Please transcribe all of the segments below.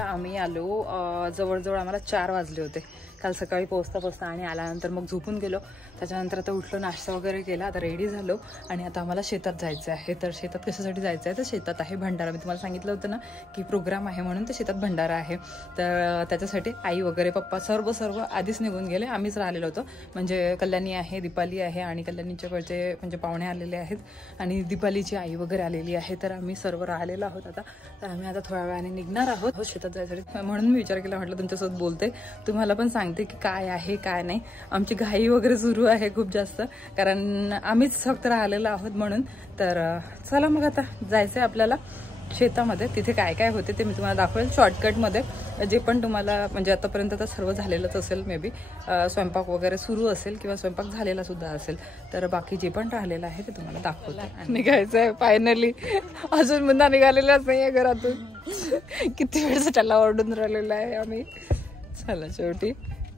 आम्ही आलो जवळजवळ आम्हाला 4 वाजले होते काल सकाळी पोहोचता आणि आल्यानंतर मग झोपून गेलो. त्याच्यानंतर आता उठलो, नाश्ता वगैरे केला, आता रेडी झालो आणि आता आम्हाला शेतात जायचं आहे. तर शेतात कशासाठी जायचं आहे तर शेतात आहे भंडारा. मी तुम्हाला सांगितलं होतं ना की प्रोग्राम आहे म्हणून ते शेतात भंडारा आहे. तर त्याच्यासाठी आई वगैरे पप्पा सर्व आधीच निघून गेले. आम्हीच राहिलेलो होतो. म्हणजे कल्याणी आहे, दीपाली आहे आणि कल्याणीच्याकडचे म्हणजे पाहुणे आलेले आहेत आणि दीपालीची आई वगैरे आलेली आहे. तर आम्ही सर्व राहिलेलो आहोत आता. तर आम्ही आता थोड्या वेळाने निघणार आहोत शेतात जायसाठी. म्हणून मी विचार केला, म्हटलं तुमच्यासोबत बोलते, तुम्हाला पण सांगते की काय आहे काय नाही. आमची घाई वगैरे सुरू आहे खूप जास्त, कारण आम्हीच फक्त राहिलेलो आहोत म्हणून. तर चला मग आता जायचंय आपल्याला शेतामध्ये. तिथे काय काय होते ते मी तुम्हाला दाखवेल शॉर्टकटमध्ये. जे पण तुम्हाला म्हणजे आतापर्यंत तर सर्व झालेलंच असेल, मे बी स्वयंपाक वगैरे सुरू असेल किंवा स्वयंपाक झालेला सुद्धा असेल. तर बाकी जे पण राहिलेलं आहे ते तुम्हाला दाखवते. निघायचंय फायनली. अजून मुद्दा निघालेलाच नाही आहे घरातून. किती वेळेस त्याला ओरडून राहिलेला आहे आम्ही. चला शेवटी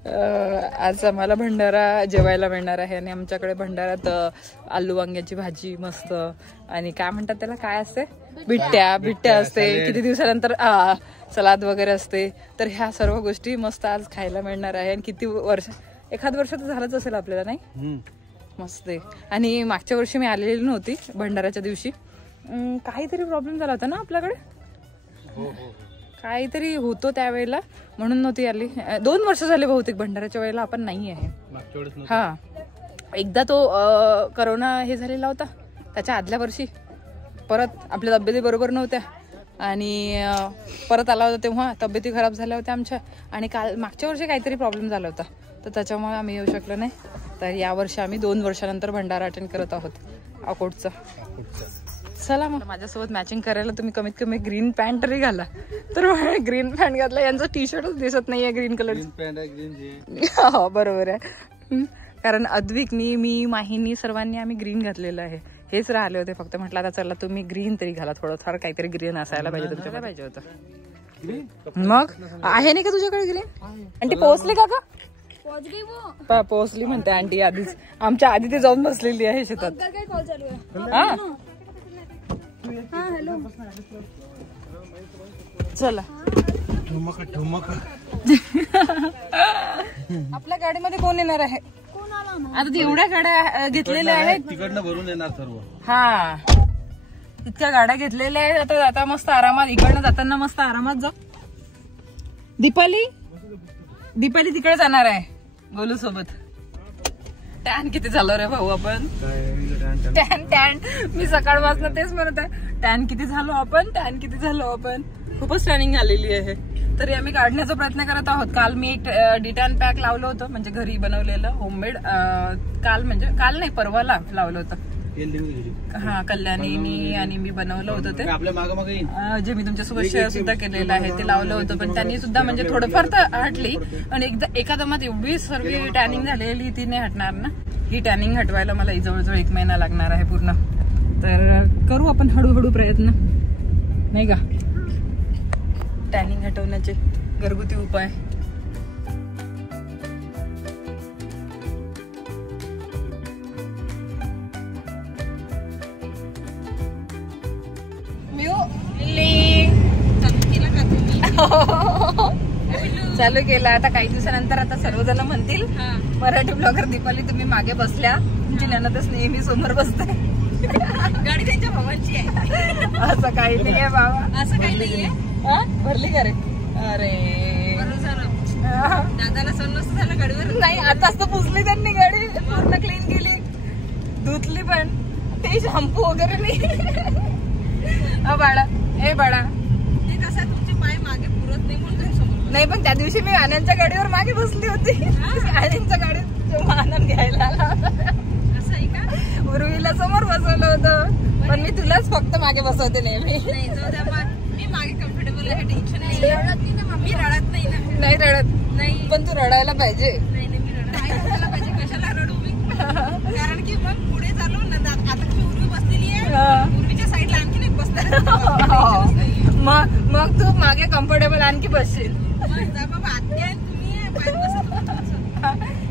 आज आम्हाला भंडारा जेवायला मिळणार आहे आणि आमच्याकडे भंडाऱ्यात आलू वांग्याची भाजी मस्त आणि काय म्हणतात त्याला, काय असते, बिट्ट्या असते. किती दिवसानंतर सलाद वगैरे असते. तर ह्या सर्व गोष्टी मस्त आज खायला मिळणार आहे. आणि किती वर्ष, एखाद वर्ष तर झालंच असेल आपल्याला, नाही मस्त आहे. आणि मागच्या वर्षी मी आलेली नव्हती भंडाऱ्याच्या दिवशी. काहीतरी प्रॉब्लेम झाला होता ना आपल्याकडे, काहीतरी होतो त्यावेळेला म्हणून नव्हती आली. 2 वर्ष झाले बहुतेक भंडाऱ्याच्या वेळेला आपण नाही आहे. हा, एकदा तो करोना हे झालेला होता, त्याच्या आदल्या वर्षी परत आपल्या तब्येती बरोबर नव्हत्या आणि परत आला होता तेव्हा तब्येती खराब झाल्या होत्या आमच्या. आणि काल मागच्या वर्षी काहीतरी प्रॉब्लेम झाला होता, तर त्याच्यामुळे आम्ही येऊ शकलो नाही. तर यावर्षी आम्ही 2 वर्षानंतर भंडारा अटेंड करत आहोत अकोटचा. चला मग माझ्यासोबत मॅचिंग करायला तुम्ही कमीत कमी ग्रीन पॅन्ट तरी घाला. तर ग्रीन पॅन्ट घातला, यांचं टी शर्टच दिसत नाहीये ग्रीन कलर. हो बरोबर आहे, कारण अद्विकनी, मी, माहिनी सर्वांनी आम्ही ग्रीन घातलेलं आहे. हेच राहिले होते फक्त. म्हटलं आता चला तुम्ही ग्रीन तरी घाला, थोडंफार काहीतरी ग्रीन असायला पाहिजे तुमच्याकडे पाहिजे होतं. मग आहे नाही का तुझ्कडे ग्रीन? आणि ती पोहोचली का? पोहोचली म्हणते आंटी आधीच. आमच्या आधी ते जाऊन बसलेली आहे शेतात. हा चला आपल्या गाडीमध्ये कोण येणार आहे? आता ते एवढ्या गाड्या घेतलेल्या आहेत, तिकडनं भरून येणार सर्व. हा, इतक्या गाड्या घेतलेल्या आहेत. आता मस्त आरामात, इकडनं जाताना मस्त आरामात जाऊ. दीपाली तिकडे जाणार आहे गोलू सोबत. टॅन किती झालं रे भाऊ आपण. टॅन मी सकाळपासून तेच म्हणत आहे, टॅन किती झालो आपण. खूपच टॅनिंग आलेली आहे. तरी आम्ही काढण्याचा प्रयत्न करत आहोत. काल मी एक डिटॅन पॅक लावलं होतं, म्हणजे घरी बनवलेलं होममेड. काल नाही, परवाला लावलं होतं. हा, कल्याणीनी आणि मी बनवलं होतं ते, जे मी तुमच्यासोबत शेअर सुद्धा केलेलं आहे. ते लावलं होतं, पण त्यांनी सुद्धा म्हणजे थोडंफार तर हटली. आणि एकादमात एवढी सर्व टॅनिंग झालेली ती नाही हटणार ना. ही टॅनिंग हटवायला मला जवळजवळ 1 महिना लागणार आहे पूर्ण. तर करू आपण हळूहळू प्रयत्न, नाही का, टॅनिंग हटवण्याचे घरगुती उपाय. चालू केला आता. काही दिवसानंतर आता सर्वजण म्हणतील मराठी ब्लॉगर दीपाली तुम्ही मागे बसल्या, तुमची नणदच नेहमी समोर बसते. गाडी त्यांच्या भावांची आहे. असं काही नाहीये बाबा, असं काही नाहीये. भरली का रे? अरे दादाला सण नसतं झालं गाडीवर. नाही, आताच तर पुसली त्यांनी गाडी, पूर्ण क्लीन केली, धुतली पण. ते शॅम्पू वगैरे नाही. बाळा, ए बाळा, ते कसं तुमचे पाय मागे पुरत नाही म्हणून समोर. नाही, पण त्या दिवशी मी आनंदच्या गाडीवर मागे बसली होती. आनंदच्या गाडीत आनंद घ्यायला आला होता. असं आहे का? उर्वीला समोर बसवलं होतं, पण मी तुलाच फक्त मागे बसवते नेहमी. मी मागे कम्फर्टेबल आहे, टेन्शन नाही. मी रडत नाही ना. नाही रडत नाही, पण तू रडायला पाहिजे. नाही मी रडायला पाहिजे. कशाला रडू मी? कारण की मग पुढे चालू ना, आता कशी उर्वी बसलेली आहे, उर्वीच्या साईडला आणखी एक बसतात. मग तू मागे कम्फर्टेबल आणखी बसशील. बाबा आत्या तुम्ही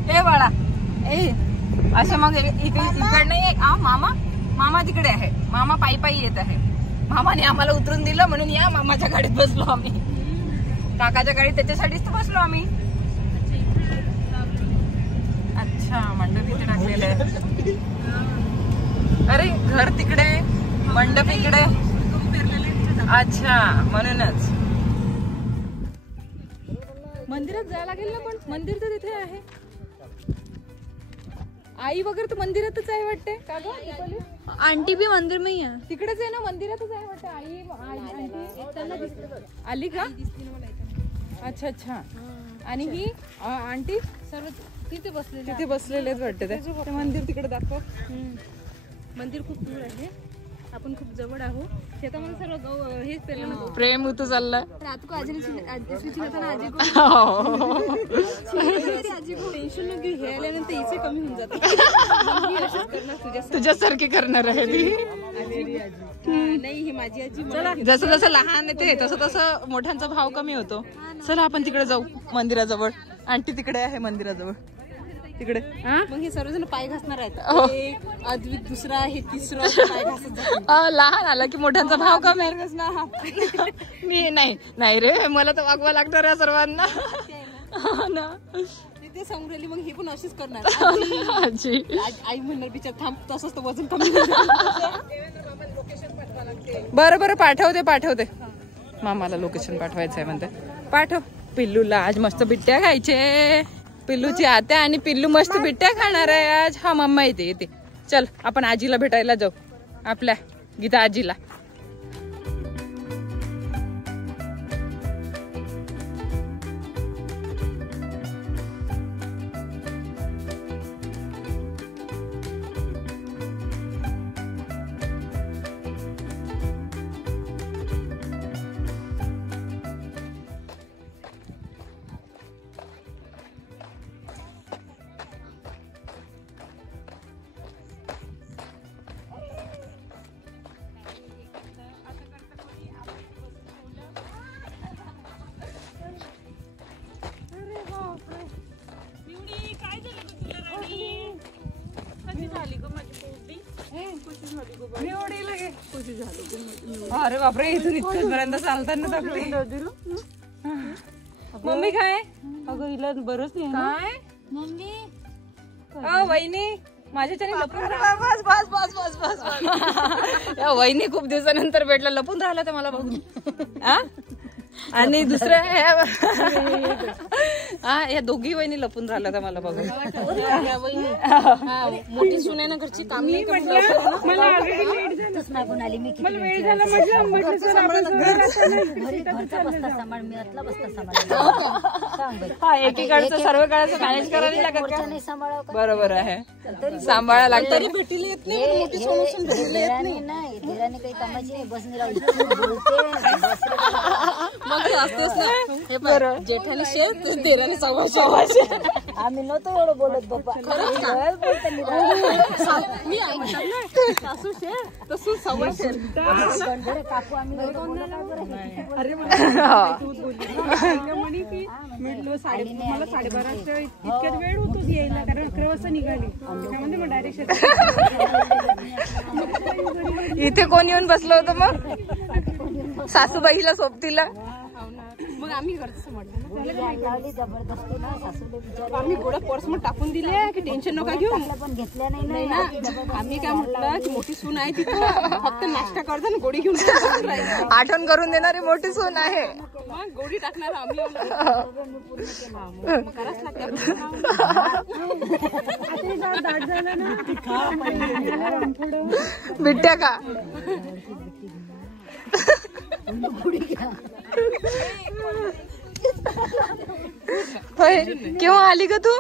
हे बाळा, ए असं मग इकडनं एक मामा तिकडे आहे. मामा पायी येत आहे. मामाने आम्हाला उतरून दिलं म्हणून या मामाच्या गाडीत बसलो आम्ही. काकाच्या गाडीत त्याच्यासाठीच तर बसलो आम्ही. अच्छा मंडप इथे टाकलेलं आहे. अरे घर तिकडे मंडप इकडे. अच्छा म्हणूनच मंदिरात जायला लागेल ना. पण मंदिर तर तिथे आहे. आई वगैरे तर मंदिरातच आहे वाटते का ग? आंटी भी मंदिर में ही है. तिकडेच आहे ना मंदिरातच आहे वाटते. आई आली का? अच्छा अच्छा. आणि ही आंटी सर्व तिथे बसलेले आहेत वाटते. ते मंदिर तिकडे दाखव. मंदिर खूप दूर आहे. आपण खूप जवळ आहो. शेतामध्ये सर्व हेच पेरलं ना. प्रेम होतं चाललंय. रात को आजी को टेन्शन न घेऊ. हे आल्यानंतर इथे कमी होऊन जातं. तुझ्यासारखी करणार आहे ती. नाही ही माझी आजी. जसं जसं लहान येते तसं तसं मोठ्यांचा भाव कमी होतो. चला आपण तिकडे जाऊ मंदिराजवळ. आंटी तिकडे आहे मंदिराजवळ तिकडे. मग हे सर्वजण पाय घासणार आहेत. अद्विक दुसरा हे तिसरा पाय घासत. लहान आला की मोठ्यांचा भाव कमी. मी नाही रे मला तर वागवा लागणार आहे सर्वांना. ते समोर मग हे पण अशीच करणार. आजी आई म्हणणार बिचार थांब तसंच तर वजन कमी. बरं पाठवते. मामाला लोकेशन पाठवायचं आहे म्हणते. पाठव. पिल्लूला आज मस्त बिट्ट्या खायचे. पिल्लूची आत्या आणि पिल्लू मस्त बिट्ट्या खाणार आहे आज. हा मम्मा येते. चल आपण आजीला भेटायला जाऊ. आपल्या गीता आजीला. अरे बापरे इथून इथपर्यंत चालताना मम्मी काय? अगं हिला बरंच नाही काय मम्मी वहिनी माझ्याच्याने लपून. बस या वहिनी खूप दिवसानंतर भेटला. लपून राहिला तर मला बघून. आणि दुसऱ्या या दोघी वहिनी लपून राहिल्या तर मला बघून. मोठी सुनेनं घरची काम नाही एकीकडचं सर्व काळाचं मॅनेज करायला लागत का? बरोबर आहे. सांभाळायला लागतं. तरी भेटीला येत नाही. काही कामाची नाही. बस मग असतोच ना. हे बरं जेठाने शेर तेराने सव्वाशे. आम्ही नव्हतो एवढं बोलत बाप्पा. मी सासू शेर तसं सव्वाशे. काकू आम्ही म्हटलं मला 12:30 इतक्यात वेळ होतो यायला. कारण 11 वाजता निघाली. त्यामध्ये मग डायरेक्ट इथे कोण येऊन बसलो होतं मग? सासूबाईला सोबतीला. मग आम्ही घरचं म्हटलं जबरदस्ती ना सासूला विचार. आम्ही गोळ्या पर्स मध्ये टाकून दिले की टेन्शन नका घेऊ. पण घेतल्या नाही ना. आम्ही काय म्हटलं की मोठी सून आहे तिथं फक्त नाश्ता करता ना गोळी घेऊन आठवण करून देणारी मोठी सून आहे. मग गोळी टाकणार आम्ही. कराच लागते. बिट्ट्या का? होय केव्हा आली का तू?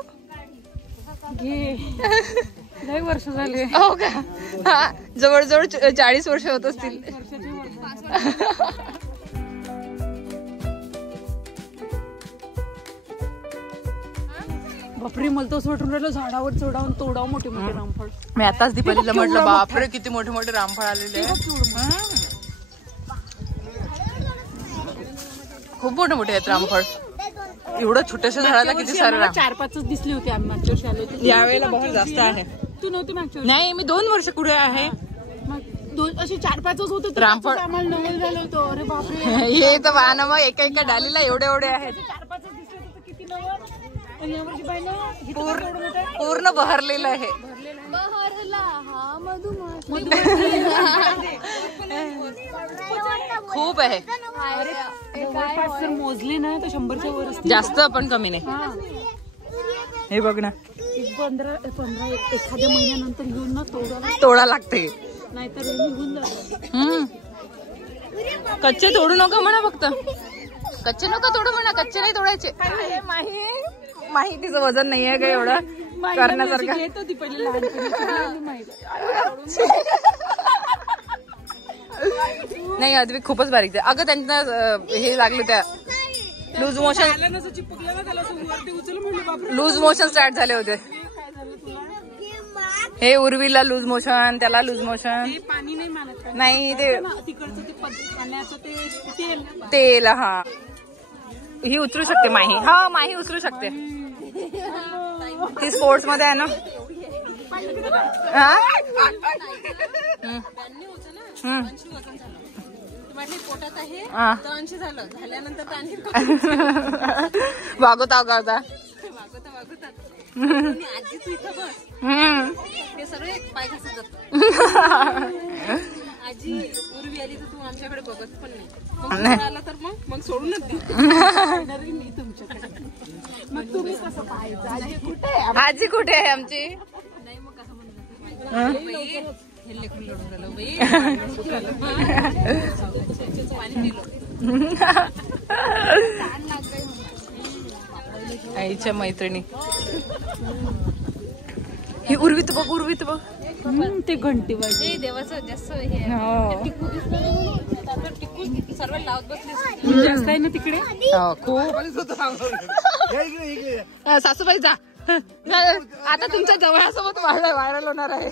लय वर्ष झाले. हो का? हा जवळजवळ 40 वर्ष होत असतील. बापरे मला तो वाटून राहिलं झाडावर चढावून तोडावं मोठे मोठे रामफळ. मी आताच दीपालीला म्हटलं बापरे किती मोठे मोठे रामफळ आलेले. खूप मोठे मोठे आहेत रामफळ. एवढं छोट्याशा झाडाला किती सारे 4-5 दिसली होती. आम्ही मागच्या वर्षी आलो होतो. यावेळेला बहुत जास्त आहे. तू नव्हती मागच्या नाही मी 2 वर्ष कुठे आहे. अशी 4-5 होत होते. रामफळ आम्हाला नवल झालं होतं. अरे बापरे, हे तर वाहन मग एका डालीला एवढे एवढे आहेत. 4-5 दिसले होते किती नवल. आणि यावर्षी पाहिलं पूर्ण बहरलेलं आहे. खूप आहे. मोजले ना तर 100च्या वर असते. जास्त पण कमी नाही. हे बघ ना 15 एखाद्या महिन्यानंतर येऊन ना तोडा लागते. नाहीतर निघून जातात. कच्चे तोडू नका म्हणा. फक्त कच्चे नका तोडू म्हणा. कच्चे नाही तोडायचे. माही तिचं वजन नाही आहे का एवढं करण्यासारखं. येत होती पहिले लहानपणी. नाही अद्वी खूपच बारीक आहे. अगं त्यांना हे लागलं त्या लूज मोशन स्टार्ट झाले होते. हे उर्वीला लूज मोशन, त्याला लूज मोशन. पाणी नाही मानत नाही ते तिकडचं ते पाण्याचं ते तेल. हा ही उचलू शकते माही. हा माही उचलू शकते. ती स्पोर्ट्स मध्ये आहे ना. पोटात आहे 80 झालं. झाल्यानंतर वागवता वागवता आजी तू इथं बस. ते सगळे पाय घासत जातात. आजी उर्वी आली तर तू आमच्याकडे बघत पण नाही. आला तर मग सोडूनच दे. मी तुमच्याकडे. मग तुम्ही कसं पाहायचं आजी कुठे आहे. आजी कुठे आहे आमची. नाही मग कसं म्हणत हे लेकरून लढून झालं पाणी पिलो. आईच्या मैत्रिणी. ही उर्वीत बघ. उर्वीत बघ ते घंटी वाजते देवाचं जास्त हे टिकू सर्व लावत बसले. जास्त आहे ना तिकडे. खूप. सासूबाई जा. आता तुमच्या जवळसोबत व्हायरल होणार आहे.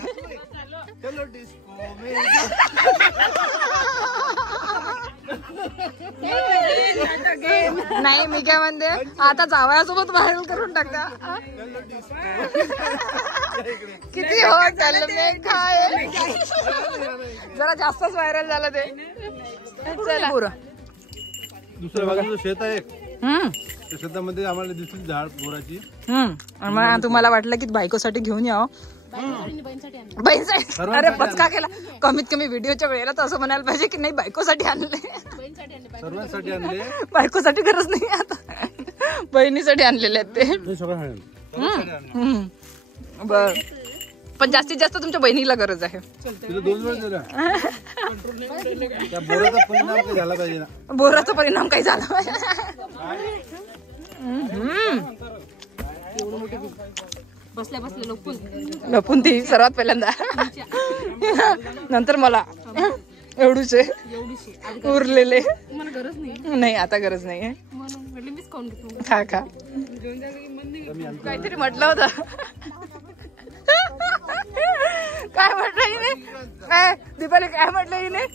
नाही मी काय म्हणते आता जावयासोबत व्हायरल करून टाकता. किती हो चाललं मी काय जरा जास्तच व्हायरल झालं ते. चला दुसऱ्या बाजूचं शेत आहे. त्या शेतामध्ये आम्हाला दिसली झाड बोराची. मग तुम्हाला वाटलं की बायकोसाठी घेऊन यावं. बहीणसाठी. अरे पचका केला. कमीत कमी व्हिडिओच्या वेळेला तर असं म्हणायला पाहिजे की नाही बायकोसाठी आणले. सर्वांसाठी आणले. बायकोसाठी गरज नाही आता. बहिणीसाठी आणलेले आहेत ते. बर पण जास्तीत जास्त तुमच्या बहिणीला गरज आहे. तिला 2 वेळ दिला. त्या बोराचा परिणाम काही झाला पाहिजे ना. बोराचा परिणाम काही झाला पाहिजे. बसल्या बसल्या लपून ती सर्वात पहिल्यांदा. नंतर मला एवढूचे उरलेले. मला गरज नाही. नाही आता गरज नाही आहे. म्हणून म्हटलं मीच खाऊन घेतो. खा खा. काहीतरी म्हटलं होतं. काय म्हटलं हिने. दीपाली काय म्हटलं हिने.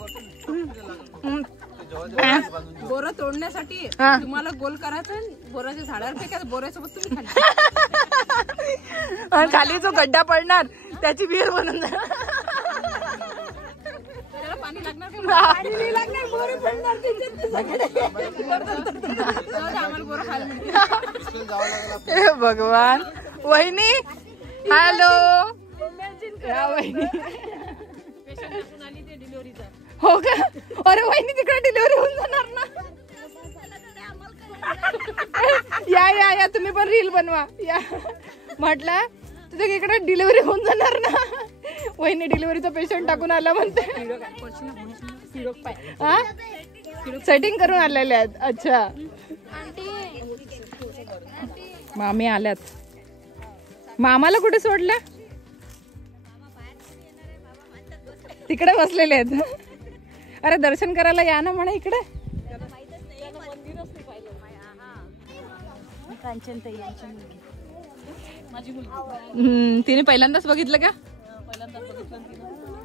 बोरं तोडण्यासाठी तुम्हाला गोल करायचं. बोराच्या झाडावर फेकायचं. बोऱ्यासोबत तुम्ही खाली. खाली जो गड्डा पडणार त्याची विहीर बनून जाणार. त्याला पाणी लागणार. पाणी नाही लागणार. बोरं पडणार आम्हाला बोरं खायला मिळते. हे भगवान. वहिनी हॅलो. या वहिनी. हो का. अरे वहिनी तिकडे डिलिव्हरी होऊन जाणार ना. या या या तुम्ही पण रील बनवा या. म्हटलं तुझ्या इकडे डिलिव्हरी होऊन जाणार ना. वहिनी डिलिव्हरीचा पेशंट टाकून आला म्हणते. हा सेटिंग करून आलेले आहेत. अच्छा मामी आल्यात. मामाला कुठे सोडल्या. तिकडे बसलेले आहेत. अरे दर्शन करायला या ना म्हणा इकडे. तिने पहिल्यांदाच बघितलं का.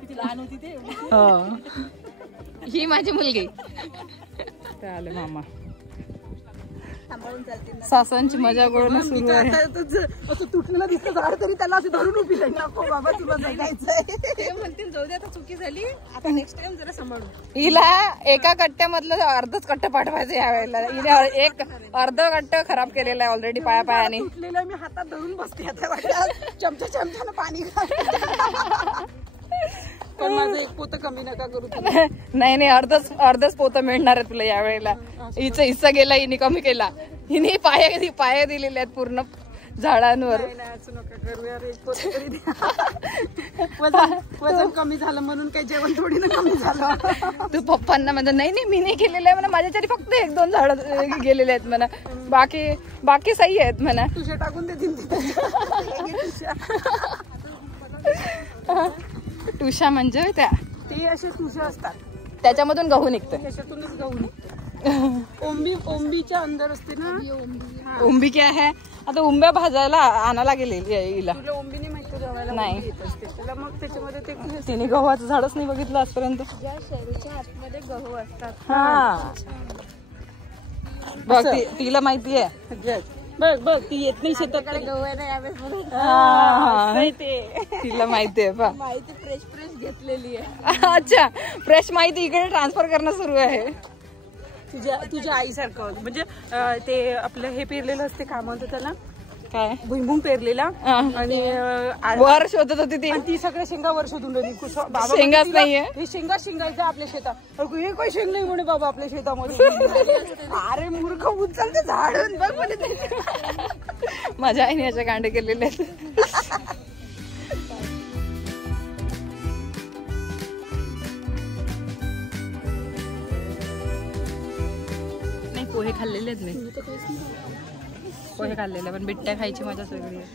किती लहान होती ते. हो ही माझी मुलगी. आले मामा. सासांची मजा करणं सुरू आहे. असं तुटलेलं दिसतं झाड तरी त्याला असं धरून उभी राहील. नको बाबा तुला जगायचंय. ते म्हणतील जाऊ दे आता चुकी झाली, आता नेक्स्ट टाइम जरा सांभाळू. हिला एका कट्ट्यामधलं अर्धच कट्ट पाठवायचं यावेळेला. हिला एक अर्ध कट्ट खराब केलेला आहे ऑलरेडी पाया पायाने. तुटलेलं मी हातात धरून बसते आता. चमच्यानं पाणी घाल. पण माझं एक पोतं कमी नका करू. नाही अर्धच पोतं मिळणार आहे तुला यावेळेला. हिचा हिस्सा गेला, हिने कमी केला. हिने पाया दिलेले आहेत पूर्ण झाडांवर. असं नका करू यार, एक पोतं तरी द्या. वजन कमी झालं म्हणून काही जेवण थोडी ना कमी झालं. तू पप्पांना म्हणतो नाही मी नाही केलेलं आहे म्हणा, माझ्यासाठी फक्त 1-2 झाड गेलेले आहेत म्हणा, बाकी सही आहेत म्हणा. तुझ्या टाकून देतील. तुषा म्हणजे त्या ते असे तुझे असतात, त्याच्यामधून गहू निघतं. त्याच्यातूनच गहू निघतो. ओंबीच्या अंदर असते ना. उंबी काय आहे? आता उंब्या भाजायला आणायला गेलेली आहे हिला. तुला ओंबी नाही माहिती जेवायला नाही. येत असते त्याला. मग त्याच्यामध्ये ते तिने गव्हाचं झाडच नाही बघितलं आजपर्यंत. ज्या शरीराच्या आतमध्ये गहू असतात. हा बघ तिला माहिती आहे. बघ ती येत नाही शेताकडे. गहू आहे ना यावेळेस. तिला माहिती आहे पा. माहिती फ्रेश घेतलेली आहे. अच्छा, फ्रेश माहिती इकडे ट्रान्सफर करणं सुरू आहे. तुझ्या आईसारखं. म्हणजे ते आपलं हे पेरलेलं असते, काय म्हणतो त्याला, काय भुईमुंग पेरलेला. आणि वर शोधत होती ती सगळ्या शेंगा वर शोधून राहिली. शेंगाच नाहीये. हे शिंगायचं आपल्या शेतात. हे काही शेंग नाही म्हणे बाबा आपल्या शेतामध्ये. अरे मूर्ख, उचल ते झाड बघ म्हणे. माझ्या आईने याच्या कांडे केलेले आहेत. नाही पोहे खाल्लेले आहेत मी. पोहे खाल्लेले, पण बिट्ट्या खायची मजाच वेगळी आहे.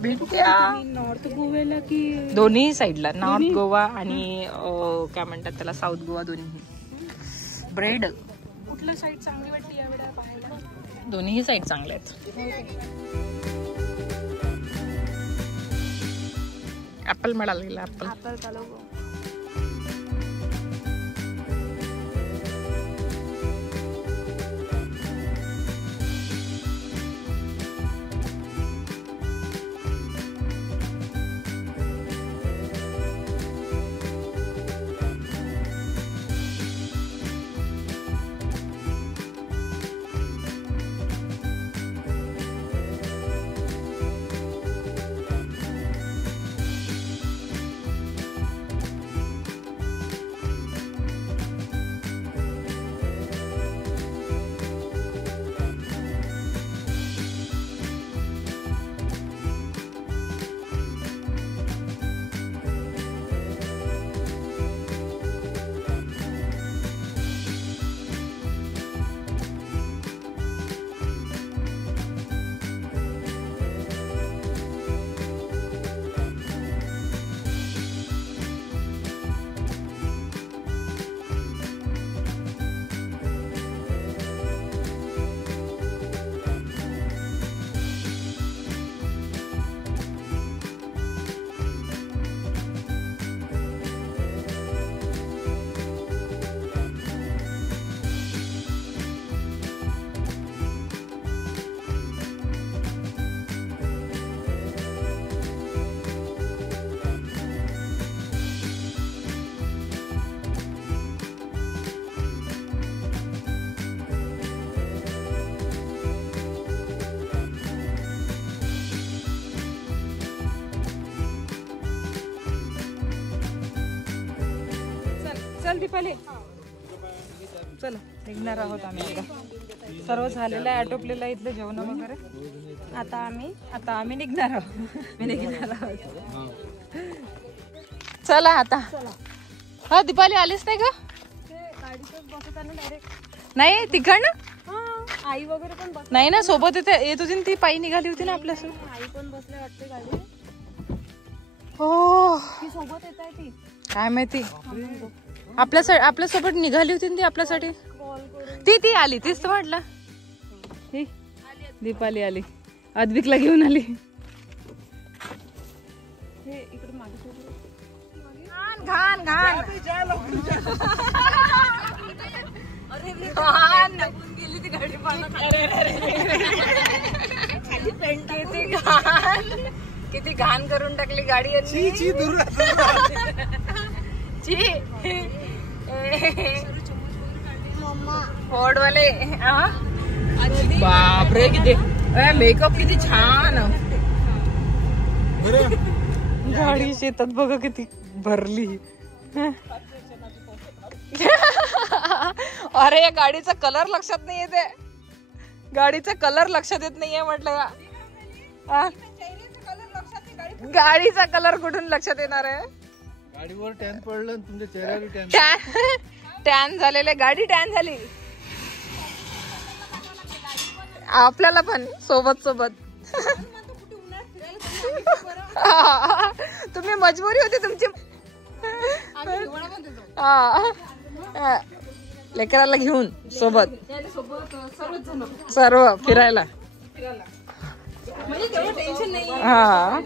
बिट्ट्या नॉर्थ गोव्याला की दोन्ही साईडला, नॉर्थ गोवा आणि काय म्हणतात त्याला साऊथ गोवा, दोन्ही. ब्रेड कुठलं साईड चांगली वाटली यावेळेला पाहायला? दोन्ही साईड चांगल्या आहेत. ऍपल मिळाला गेला. ऍपल चालू. चल दीपाली, चला निघणार आहोत आम्ही. आता सर्व झालेलं आहे, आटोपलेलं आहे इथलं जेवण वगैरे. आता आम्ही निघणार आहोत. चला आता. हा दीपाली आलीच नाही का? नाही तिकडनं आई वगैरे पण बस. नाही ना, सोबत येत होती ती, पायी निघाली होती ना आपल्यासोबत. आई पण बसले वाटते गाडी. हो ती सोबत येत आहे ती. काय माहिती, आपल्यासोबत निघाली होती ती आपल्यासाठी. ती आली, तीच तर म्हटलं. दीपाली आली, अद्विकला घेऊन आली. गेली ती गाडी किती घाण करून टाकली गाडी फोर्डवाले. बापरे किती मेकअप किती छान. गाडी शेतात बघा किती भरली. अरे या गाडीचा कलर लक्षात नाही येते. गाडीचा कलर लक्षात येत नाहीये म्हटलं. गाडीचा कलर कुठून लक्षात येणार आहे. गाडीवर टॅन पडलं तुमच्या चेहऱ्यावर टॅन झालेले. गाडी टॅन झाली. आपल्याला पण सोबत सोबत. तुम्ही मजबुरी होती तुमची. लेकराला घेऊन सोबत सर्व फिरायला. हा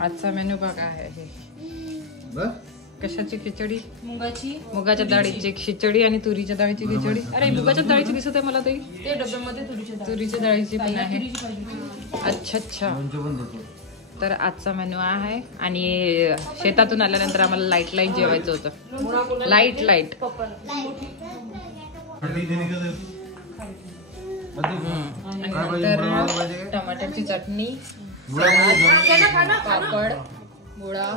आजचा मेनू बघा आहे. कशाची खिचडी. मुगाच्या डाळीची खिचडी आणि तुरीच्या डाळीची खिचडी. अरे मुगाच्या डाळीची दिसत आहे मला ते डब्यामध्ये. तुरीच्या डाळीची पण आहे. अच्छा अच्छा. तर आजचा मेनू आहे. आणि शेतातून आल्यानंतर आम्हाला लाईट लाईट जेवायचं होतं. Light light. टमाटरची चटणी, पापड, मुळा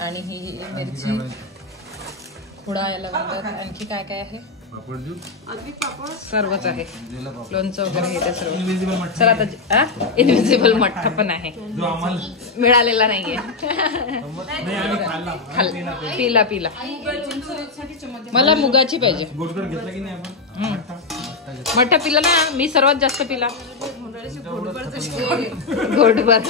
आणि ही मिरची, खुडा याला म्हणतात. आणखी काय काय आहे. सर्वच आहे. लोणचं वगैरे हे ते सर्व. चला आता इनविजिबल मठ्ठा पण आहे. मिळालेला नाहीये. पिला पिला. मला मुगाची पाहिजे. मठ्ठा पिला ना मी. सर्वात जास्त पिला. घोटभर.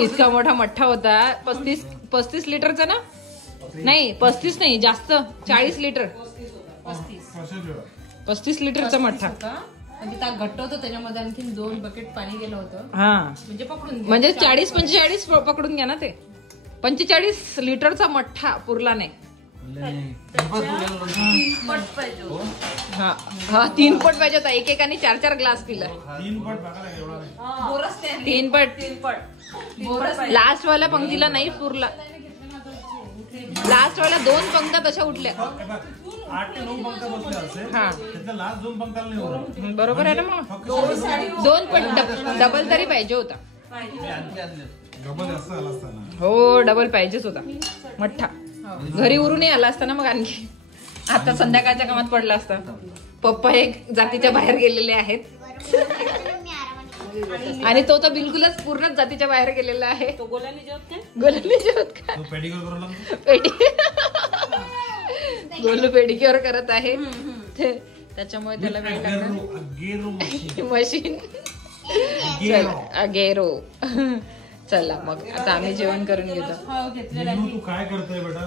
इतका मोठा मठ्ठा होता. 35 लिटरचा ना. नाही 35 नाही जास्त. 40 लिटर. 35 लिटरचा मठ्ठा. घट्ट होतं त्याच्यामध्ये. आणखी 2 बकेट पाणी गेलं होतं. हा म्हणजे पकडून म्हणजे 40-45 पकडून घ्या ना. ते 45 लिटरचा मठ्ठा पुरला नाही. 3 पट पाहिजे. हा हा 3 पट पाहिजे होता. एकेकाने 4-4 ग्लास पिला. 3 पट. लास्ट वाल्या पंक्तीला नाही पुरला. लास्ट वाला 2 पंक्त्या तशा उठल्या. 8 ते 9 पंक्त्या बसल्या असेल. हा त्यातल्या लास्ट 2 पंक्त्याला नाही होत. बरोबर आहे ना. मग 2 पट डबल तरी पाहिजे होता. डबल जास्त आला असताना. हो डबल पाहिजेच होता मठ्ठा. घरी उरूनही आला असता ना मग आणखी. आता संध्याकाळच्या कामात पडला असता. पप्पा एक जातीच्या बाहेर गेलेले आहेत. आणि तो तर बिलकुलच पूर्णच जातीच्या बाहेर गेलेला आहे. तो गोल्याने जेवत काय. गोलू पेडिक्युअर करत आहे. त्याच्यामुळे त्याला वेळ लागणार. मशीन गेरो. चला मग आता आम्ही जेवण करून घेतो. तू काय करतोय बेटा.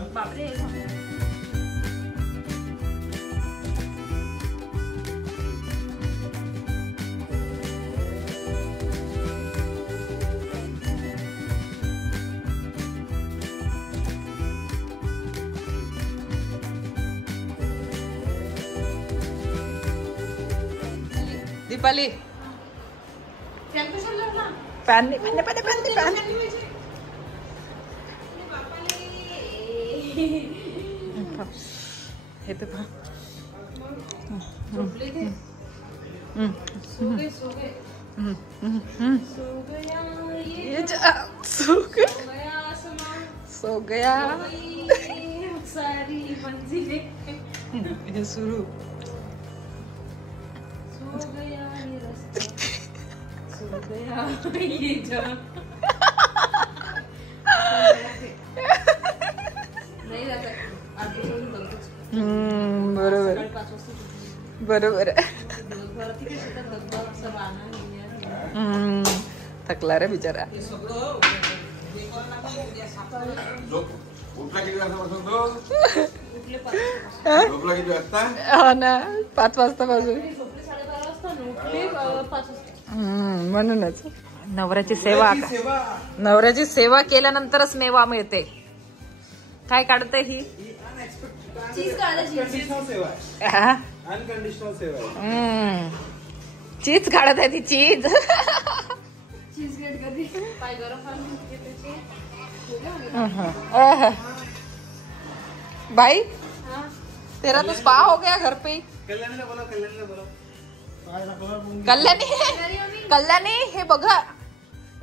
दीपाली पॅन हे पे पहा. सो गया सारी मंजिले. हे सुरू. सो गया ये रास्ता. सो गया ये जान. नाही जात. बरोबर बरोबर. थकला रे बिचारा. हा ना 5 वाजता पासून. म्हणूनच नवऱ्याची सेवा केल्यानंतरच मेवा मिळते. काय काढते ही? अनकंडिशनल सेवा. चीज काढत आहे ती. चीज भाई तेरा तो स्पा हो गया घर पे. कल्याणी हे बघा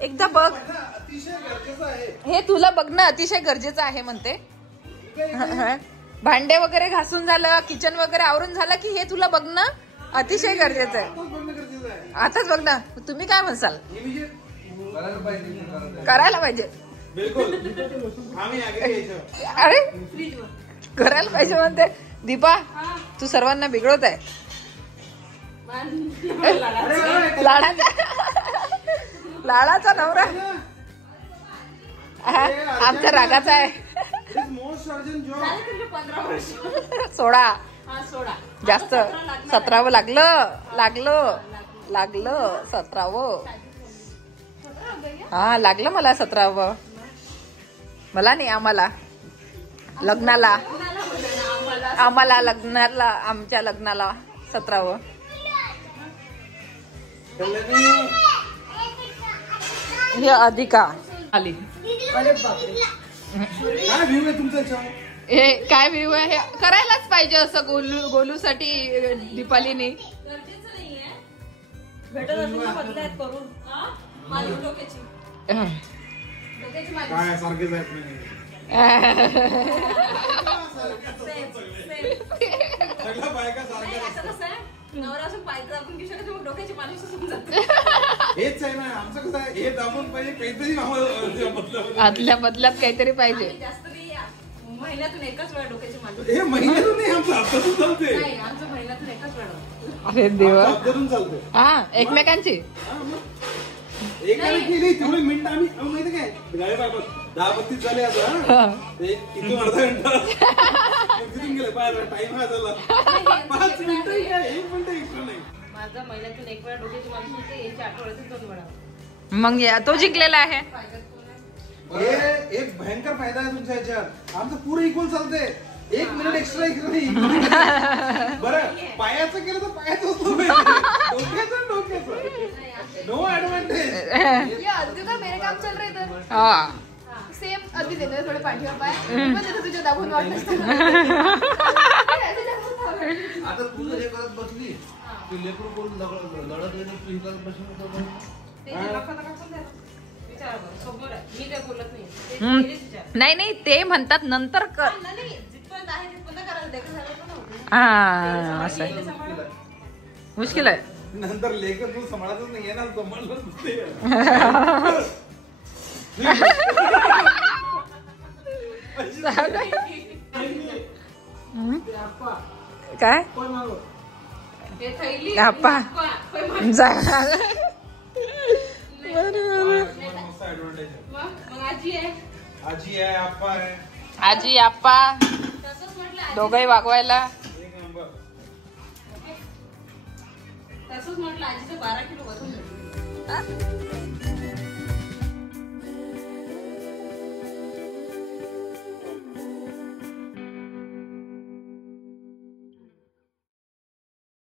एकदा बघ. हे तुला बघ ना, अतिशय गरजेचं आहे म्हणते. भांडे वगैरे घासून झालं, किचन वगैरे आवरून झालं की हे तुला बघ ना, अतिशय गरजेचं आहे. आताच बघ ना. तुम्ही काय म्हणसाल? करायला पाहिजे. अरे करायला पाहिजे म्हणते. दीपा तू सर्वांना बिघडवत आहे. लाडाचा नवरा आमच्या रागाचा आहे. सोडा जास्त 17वं लागलं 17वं. हा लागलं मला 17वं. मला नाही, आम्हाला लग्नाला आमच्या लग्नाला 17वं. हे अधिका आली. काय व्ह्यू आहे तुमचा? हे काय व्ह्यू आहे? हे करायलाच पाहिजे असं गोलूसाठी दीपालीने. काय सारखेच आहेत. सगळ्या बायका सारख्या. हेच आहे ना आमचं. कसं आहे, हे दाबून पाहिजे काहीतरी. आदल्या बदल्यात काहीतरी पाहिजे. महिन्यातून एकच वेळा डोक्याची मालिश. हे महिन्यातून नाही, आमचं हप्त्यातून चालते. आमचं महिन्यातून एकच वेळा. अरे देवा. हप्त्यातून चालते. हा एकमेकांची एकाने केली तेवढे मिनिट आम्ही माहिती काय गाडी 10-32 झाले. आता इथून अर्धा घंटा तिथून गेले. टाइम हा झाला 5 मिनिटं. 1 मिनिट एक्स्ट्रा नाही. माझा महिन्यातून एक वेळा डोक्याची मालिश होते. याच्या आठवड्यातून 2 वेळा. मग या तो जिंकलेला आहे. हे एक भयंकर फायदा आहे तुमच्या ह्याच्यात. आमचं पुरं इक्वल चालते. 1 मिनिट एक्स्ट्रा नाही. बरं पायाचं केलं तर पायाचं असलं पाहिजे. डोक्याचं नो ऍडव्हान्टेज. अद्दू का मेरे काम चल रहे इधर. हा सेम अद्दू देते थोडे पाठीवर पाय. पण तुझ्या दाबून वाटत. आता तुझं हे करत बसली तू लेकरू कोण लढत तू करत बसली. नाही ते म्हणतात नंतर कर. हा असं मुश्किल आहे. नंतर लेकर तू सांभाळतच नाही येणार. सांभाळलं काय आप्पा आजी आहे आप्पा आहे. आजी आप्पा दोघंही वागवायला. तसंच म्हटलं आजीचं 12 किलो वजन.